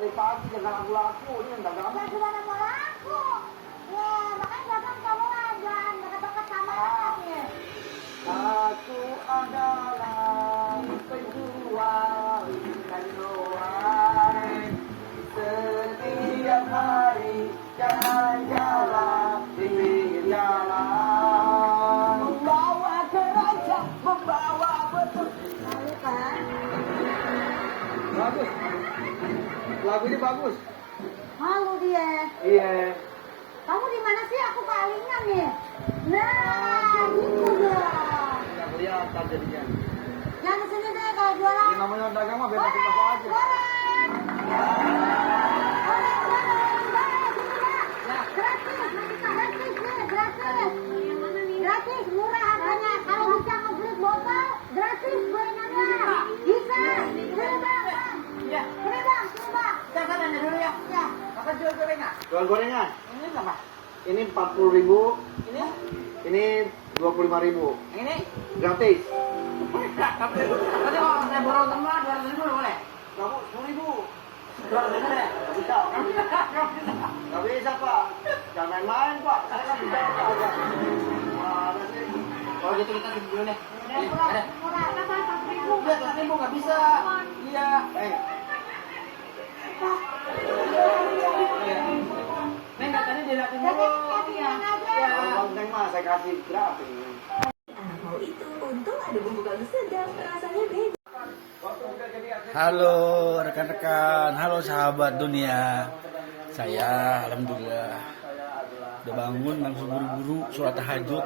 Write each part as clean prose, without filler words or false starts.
dari pagi jangan laku-laku ini yang dagang. Ya gimana mau laku? Ya makanya dagang kamu aja, nggak dekat sama ya. Aku adalah penjual ikan loai. Setiap hari jalan-jalan di pinggir jalan, membawa keranjang, membawa betul. Lalu kan? Bagus. Lagu ini bagus. Malu dia. Iya. Kamu di mana sih? Aku palingan nih. Nah, gitu dong. Nggak kelihatan jadinya. Jangan di sini deh kalau jualan. Ini namanya dagang mah bebas-bebas aja. Goreng. Gratis, murah harganya. Kalau bisa ngebeli botol, gratis gorengannya. Bisa. Sini bang. Iya. Sini bang, sini bang. Jangan nanya dulu ya. Ya. Apa jual gorengan? Jual gorengan. Ini berapa? Ini 40.000. Ini? Ini 25.000. Ini? Gratis. Tapi kalau saya borong teman 200.000 boleh? Kamu 10.000. 200.000 deh. Nggak bisa. Nggak bisa Pak. Jangan main-main Pak. Saya kan bisa Pak. Mana sih? Kalau gitu kita duduk dulu deh. Murah, murah. Kenapa 4.000? Udah 200.000 nggak bisa. Iya. Neng katanya dilatih dulu. Iya. Kalau Neng mah saya kasih gratis. Mau itu untung ada bumbu kaldu sedap, rasanya beda. Halo rekan-rekan, halo sahabat dunia. Saya alhamdulillah udah bangun langsung buru-buru sholat tahajud.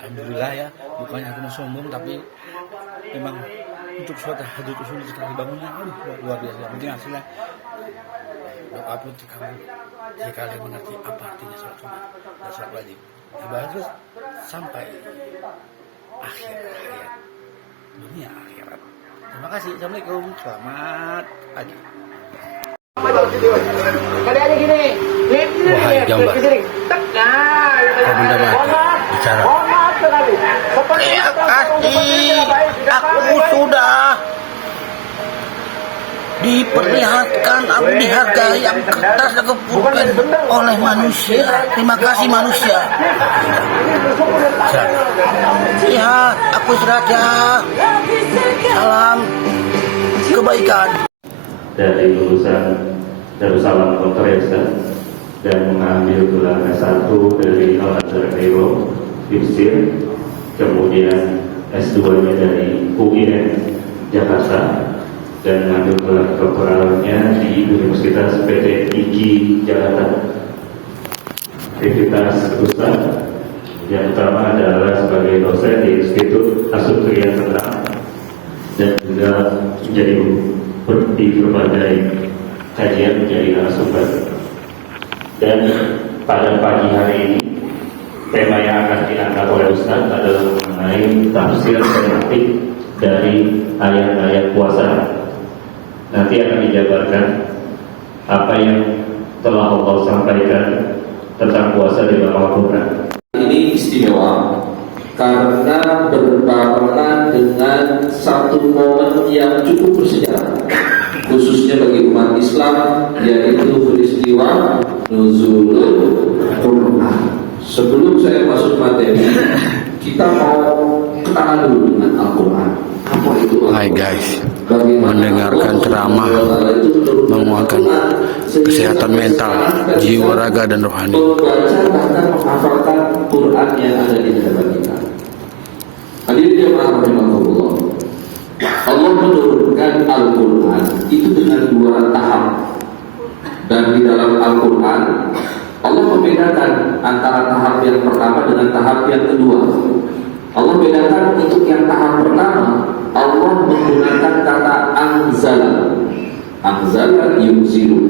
Alhamdulillah ya, bukannya aku mau sombong tapi memang untuk sholat tahajud sulit sekali bangunnya. Aduh luar biasa. Yang penting hasilnya doa pun dikabul jika kalian mengerti apa artinya sholat sunat dan sholat wajib. Ibadah terus sampai akhir hayat dunia akhirat. Terima kasih. Assalamualaikum. Selamat pagi. Kali aja gini. Wahai gambar. Bunda mati bicara. Terima kasih. Aku sudah diperlihatkan, aku dihargai, aku kertas dan kepulpen oleh manusia. Terima kasih manusia. Lihat, aku istirahat ya. Salam kebaikan. Dari lulusan Darussalam Dr. Yasa dan mengambil gelar S1 dari Al-Azhar Cairo, Tafsir, kemudian S2-nya dari UIN Jakarta dan mengambil gelar doktoralnya di Universitas PT IGI Jakarta. Aktivitas Ustaz yang pertama adalah sebagai dosen di Institut Asutrian Tenang dan juga menjadi di berbagai kajian menjadi narasumber. Dan pada pagi hari ini tema yang akan diangkat oleh Ustaz adalah mengenai tafsir tematik dari ayat-ayat puasa. Nanti akan dijabarkan apa yang telah Allah sampaikan tentang puasa di dalam Al-Quran. Ini istimewa karena berbarengan dengan satu momen yang cukup bersejarah, khususnya bagi umat Islam, yaitu peristiwa Nuzulul Quran. Sebelum saya masuk materi, kita mau kenalan dulu dengan Al-Quran. Apa itu Al-Quran? Hai guys, mendengarkan ceramah menguatkan kesehatan mental, jiwa, raga, dan rohani. Membaca bahkan menghafalkan Quran yang ada di hadapan kita. Hadirin jemaah rahimahullah. Allah menurunkan Al-Quran itu dengan dua tahap. Dan di dalam Al-Quran Allah membedakan antara tahap yang pertama dengan tahap yang kedua. Allah bedakan untuk yang tahap pertama, Allah menggunakan kata anzala. Anzala yunzilu.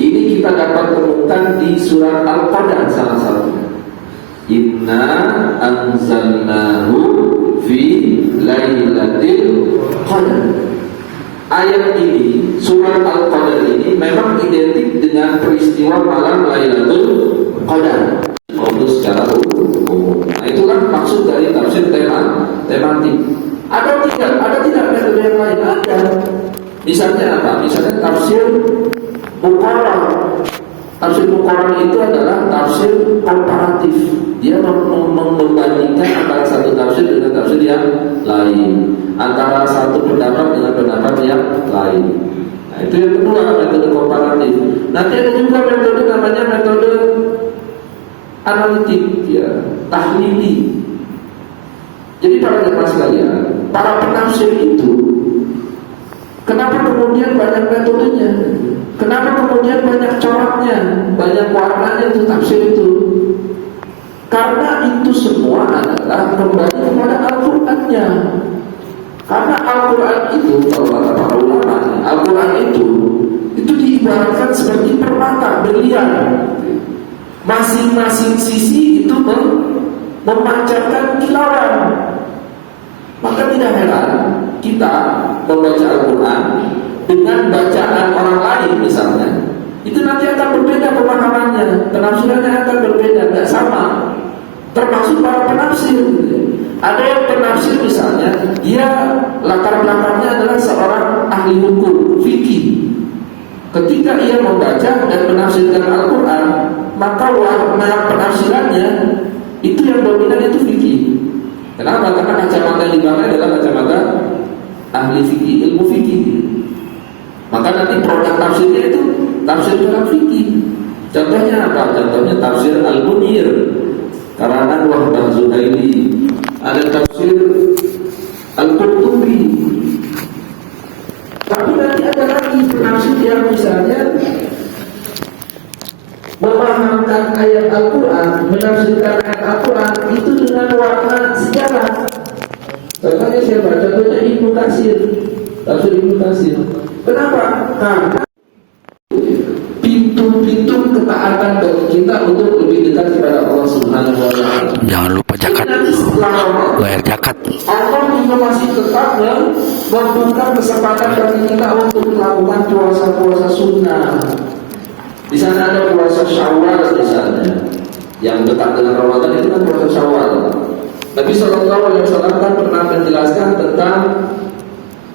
Ini kita dapat temukan di surat Al-Qadar salah satunya. Inna anzalnahu fi lailatul qadar. Ayat ini, surat Al-Qadar ini memang identik dengan peristiwa malam Lailatul Qadar. Maupun secara umum. Nah, itulah maksud dari tafsir tematik. Ada tidak metode yang lain? Ada. Quran itu adalah tafsir komparatif. Dia membandingkan antara satu tafsir dengan tafsir yang lain, antara satu pendapat dengan pendapat yang lain. Nah, itu yang kedua, metode komparatif. Nanti ada juga metode namanya metode analitik, ya, tahlili. Jadi para jemaah sekalian, para penafsir itu, kenapa kemudian banyak metodenya? Kenapa kemudian banyak coraknya, banyak warnanya itu tafsir itu? Karena itu semua adalah kembali kepada Al-Qur'annya. Karena Al-Quran itu, kalau kata para ulama, Al-Quran itu diibaratkan seperti permata berlian. Masing-masing sisi itu memancarkan kilauan. Maka tidak heran kita membaca Al-Quran dengan bacaan orang lain misalnya, itu nanti akan berbeda pemahamannya, penafsirannya akan berbeda, tidak sama. Termasuk para penafsir. Ada yang penafsir misalnya, dia latar belakangnya adalah seorang ahli hukum, fikih. Ketika ia membaca dan menafsirkan Al-Quran, maka warna penafsirannya itu yang dominan itu fikih. Kenapa? Karena kacamata yang dipakai adalah kacamata ahli fikih, ilmu fikih. Maka nanti produk tafsirnya itu tafsir dalam fikih. Contohnya apa? Contohnya tafsir Al-Munir karangan Wahbah Zuhaili. Ada tafsir Al-Qurtubi. Tapi nanti ada lagi penafsir yang misalnya memahamkan ayat Al-Quran, menafsirkan ayat Al-Quran itu dengan warna sejarah. Contohnya siapa? Contohnya Ibnu Katsir, tafsir Ibnu Katsir. Kenapa? Karena pintu-pintu ketaatan bagi kita untuk lebih dekat kepada Allah Subhanahu wa Ta'ala. Jangan lupa zakat, bayar zakat. Allah juga masih tetap membuka kesempatan bagi kita untuk melakukan puasa-puasa sunnah. Di sana ada puasa Syawal misalnya, yang dekat dengan Ramadan itu kan puasa Syawal. Nabi Sallallahu Alaihi Wasallam kan pernah menjelaskan tentang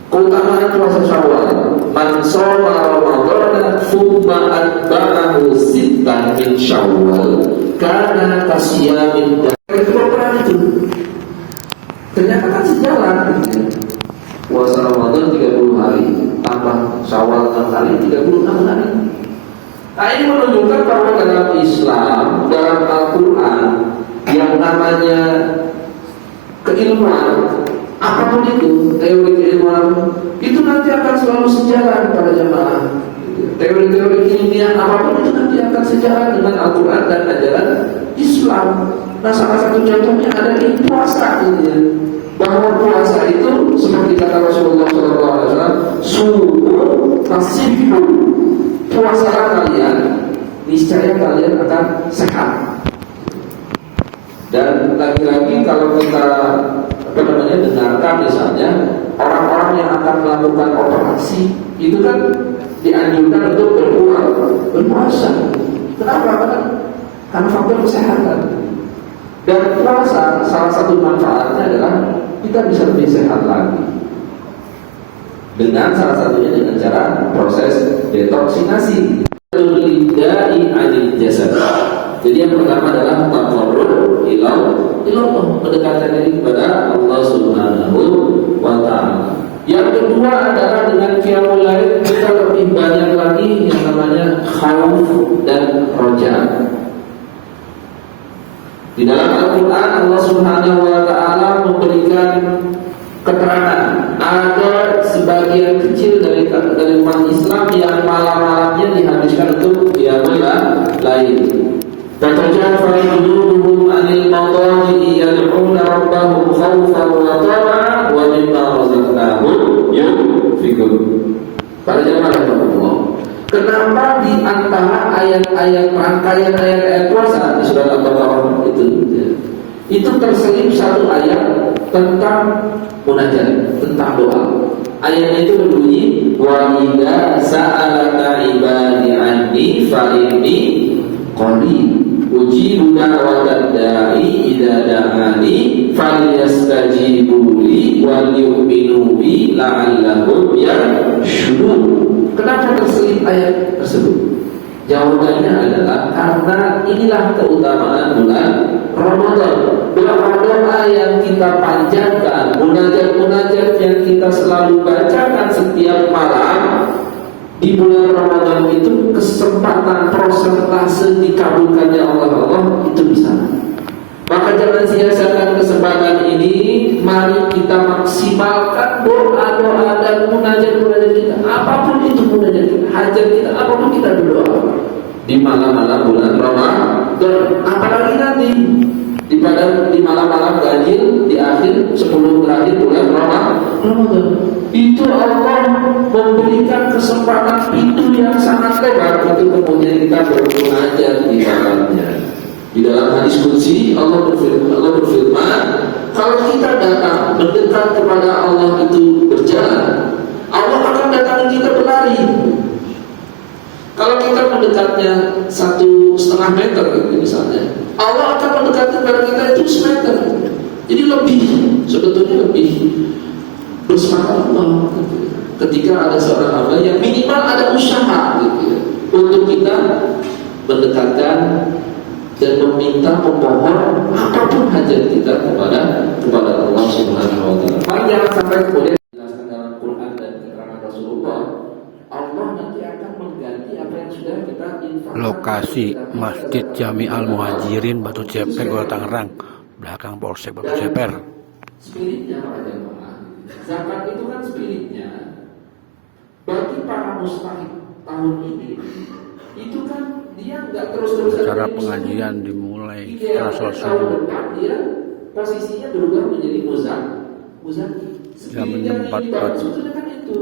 keutamaan puasa Syawal. Man shoma Ramadan thumma atba'ahu sittan min Syawal kana kasyamin itu. Ternyata kan sejalan gitu. Puasa Ramadan 30 hari, tambah Syawal 6 hari, 36 hari. Nah, ini menunjukkan bahwa dalam Islam, dalam Al-Quran, yang namanya keilmuan, apapun itu, teori keilmuan, itu nanti akan selalu sejalan para jemaah. Teori-teori ilmiah apapun itu nanti akan sejalan dengan Al-Quran dan ajaran Islam. Nah, salah satu contohnya ada di puasa ini, bahwa puasa itu seperti kata Rasulullah SAW, subuh tasibhu, puasalah kalian, niscaya kalian akan sehat. Dan lagi-lagi kalau kita dengarkan misalnya orang-orang yang akan melakukan operasi itu kan dianjurkan untuk berpuasa. Kenapa? Karena faktor kesehatan. Dan puasa salah satu manfaatnya adalah kita bisa lebih sehat lagi. Dengan salah satunya dengan cara proses detoksinasi. Jadi yang pertama adalah taqarrub ila Allah, mendekatkan diri kepada Allah Subhanahu wa Ta'ala. Yang kedua adalah dengan qiyamul lail kita lebih banyak lagi yang namanya khauf dan roja. Di dalam Al-Quran Allah Subhanahu wa Ta'ala memberikan keterangan ada sebagian kecil dari umat Islam yang malam-malamnya dihabiskan untuk qiyamul lail. Tatajafa junubuhum 'anil madaji'i yad'una rabbahum khawfan wa tama'an wa mimma razaqnahum yunfiqun. Para jemaah Allah, kenapa di antara ayat-ayat rangkaian ayat-ayat puasa di surat Al-Baqarah itu terselip satu ayat tentang munajat, tentang doa. Ayatnya itu berbunyi, wa idza sa'alaka ibadi anni fa inni qarib ujibu da'watad da'i idza da'ani falyastajibu li wal yu'minu bi la'allahum yarshudun. Kenapa terselip ayat tersebut? Jawabannya adalah karena inilah keutamaan bulan Ramadan. Doa-doa yang kita panjatkan, munajat-munajat yang kita selalu bacakan setiap malam di bulan Ramadan itu, kesempatan persentase dikabulkannya Allah itu bisa. Maka jangan sia-siakan kesempatan ini. Mari kita maksimalkan doa-doa dan munajat-munajat kita. Apapun itu munajat kita, hajat kita, apapun kita berdoa di malam-malam bulan Ramadan. Apalagi nanti di malam-malam ganjil di akhir 10 terakhir bulan Ramadan. Itu Allah memberikan kesempatan pintu yang sangat lebar untuk kemudian kita bermunajat di dalamnya. Di dalam hadis qudsi Allah berfirman, kalau kita datang mendekat kepada Allah itu berjalan, Allah akan datangi kita berlari. Kalau kita mendekatnya 1,5 meter gitu misalnya, Allah akan mendekati kepada kita itu 1 meter. Jadi sebetulnya lebih bersemangat Allah ketika ada seorang hamba yang minimal ada usaha gitu ya, untuk kita mendekatkan dan meminta, memohon apapun hajat kita kepada Allah Subhanahu wa taala. Mari jangan sampai kemudian dijelaskan dalam Quran dan keterangan Rasulullah, Allah nanti akan mengganti apa yang sudah kita infakkan. Lokasi Masjid Jami Al Muhajirin Batu Ceper, Kota Tangerang, belakang Polsek Batu Ceper. Spiritnya para jamaah, zakat itu kan spiritnya bagi para mustahik tahun ini itu kan dia nggak terus-terusan. Cara pengajian dimulai setelah sholat tahun subuh. depan dia posisinya berubah menjadi muzaki. Jam 4 pagi. Kan itu.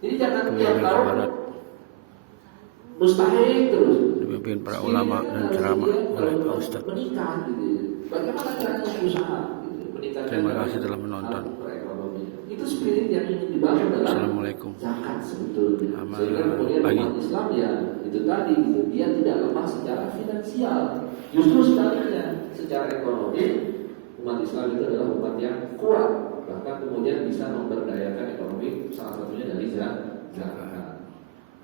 Jadi jangan tiap tahun Barat mustahik terus. dipimpin para ulama dan ceramah oleh Pak Ustadz. Menikah gitu. Bagaimana caranya usaha? Terima kasih telah menonton. Itu spirit yang ingin dibangun dalam Assalamualaikum. zakat sebetulnya. Selamat Sehingga kemudian pagi. umat Islam ya itu tadi gitu, dia tidak lemah secara finansial. Justru sebaliknya secara ekonomi umat Islam itu adalah umat yang kuat, bahkan kemudian bisa memberdayakan ekonomi, salah satunya dari zakat.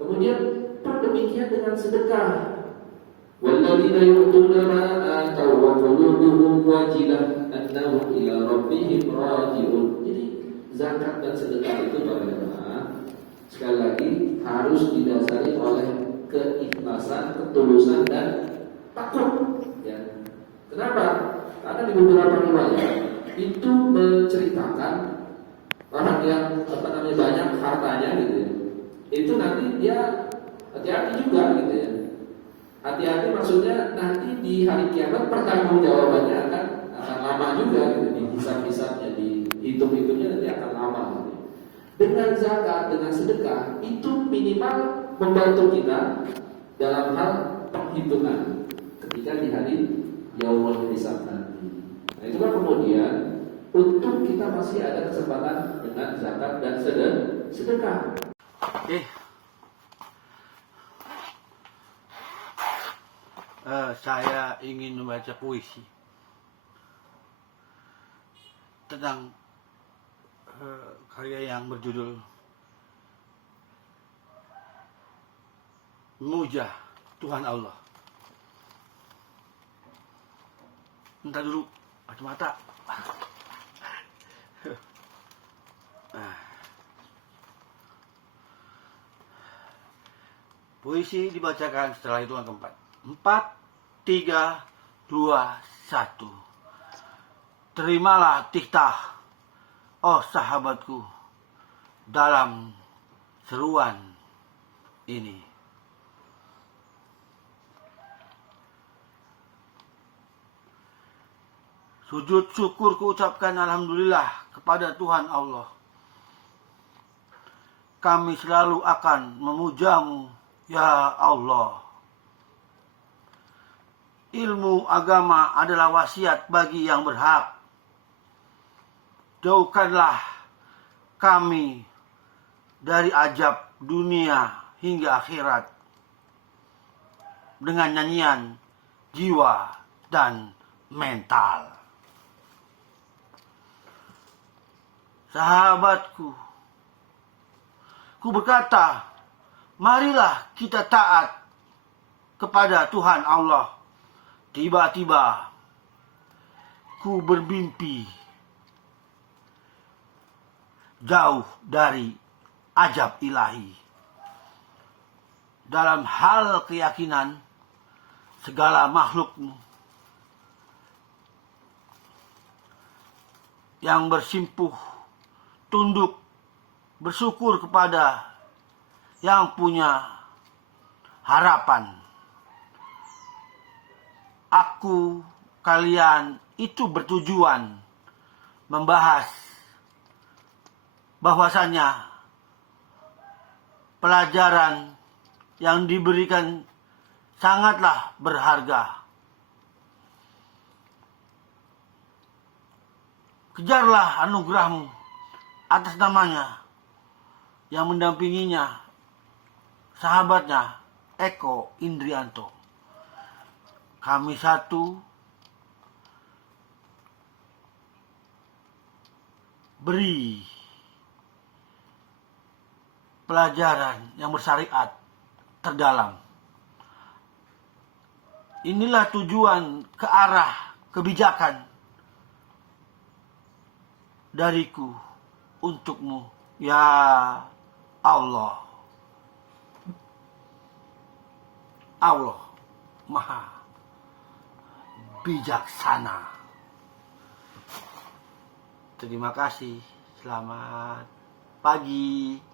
Kemudian demikian dengan sedekah. Walladzina yu'tuna ma ataw wa qulubuhum wajilah annahum ila rabbihim raji'un. Jadi zakat dan sedekah itu para jemaah sekali lagi harus didasari oleh keikhlasan, ketulusan dan takut. Ya. Kenapa? Karena di beberapa riwayat itu menceritakan orang yang banyak hartanya gitu ya. Itu nanti dia hati-hati juga gitu ya. Hati-hati maksudnya nanti di hari kiamat pertanggungjawabannya akan lama juga gitu, dihisab-hisabnya, dihitung-hitungnya nanti akan lama gitu. Dengan zakat, dengan sedekah itu minimal membantu kita dalam hal perhitungan ketika di hari yaumul hisab nanti. Nah itulah kemudian untuk kita masih ada kesempatan dengan zakat dan sedekah. Saya ingin membaca puisi tentang karya yang berjudul Memuja Tuhan Allah. Bentar dulu, kacamata. Puisi dibacakan setelah hitungan keempat. 4, 3, 2, 1. Terimalah titah, oh sahabatku, dalam seruan ini. Sujud syukur kuucapkan alhamdulillah kepada Tuhan Allah. Kami selalu akan memujamu, ya Allah. Ilmu agama adalah wasiat bagi yang berhak. Jauhkanlah kami dari ajab dunia hingga akhirat dengan nyanyian jiwa dan mental. Sahabatku, ku berkata, marilah kita taat kepada Tuhan Allah. Tiba-tiba ku bermimpi jauh dari ajab ilahi. Dalam hal keyakinan segala makhluk yang bersimpuh tunduk bersyukur kepada yang punya harapan. Aku, kalian itu bertujuan membahas bahwasanya pelajaran yang diberikan sangatlah berharga. Kejarlah anugerahmu atas namanya yang mendampinginya sahabatnya Eko Indrianto. Kami satu beri pelajaran yang bersyariat terdalam. Inilah tujuan ke arah kebijakan dariku untukmu, ya Allah. Allah Maha Bijaksana. Terima kasih. Selamat pagi.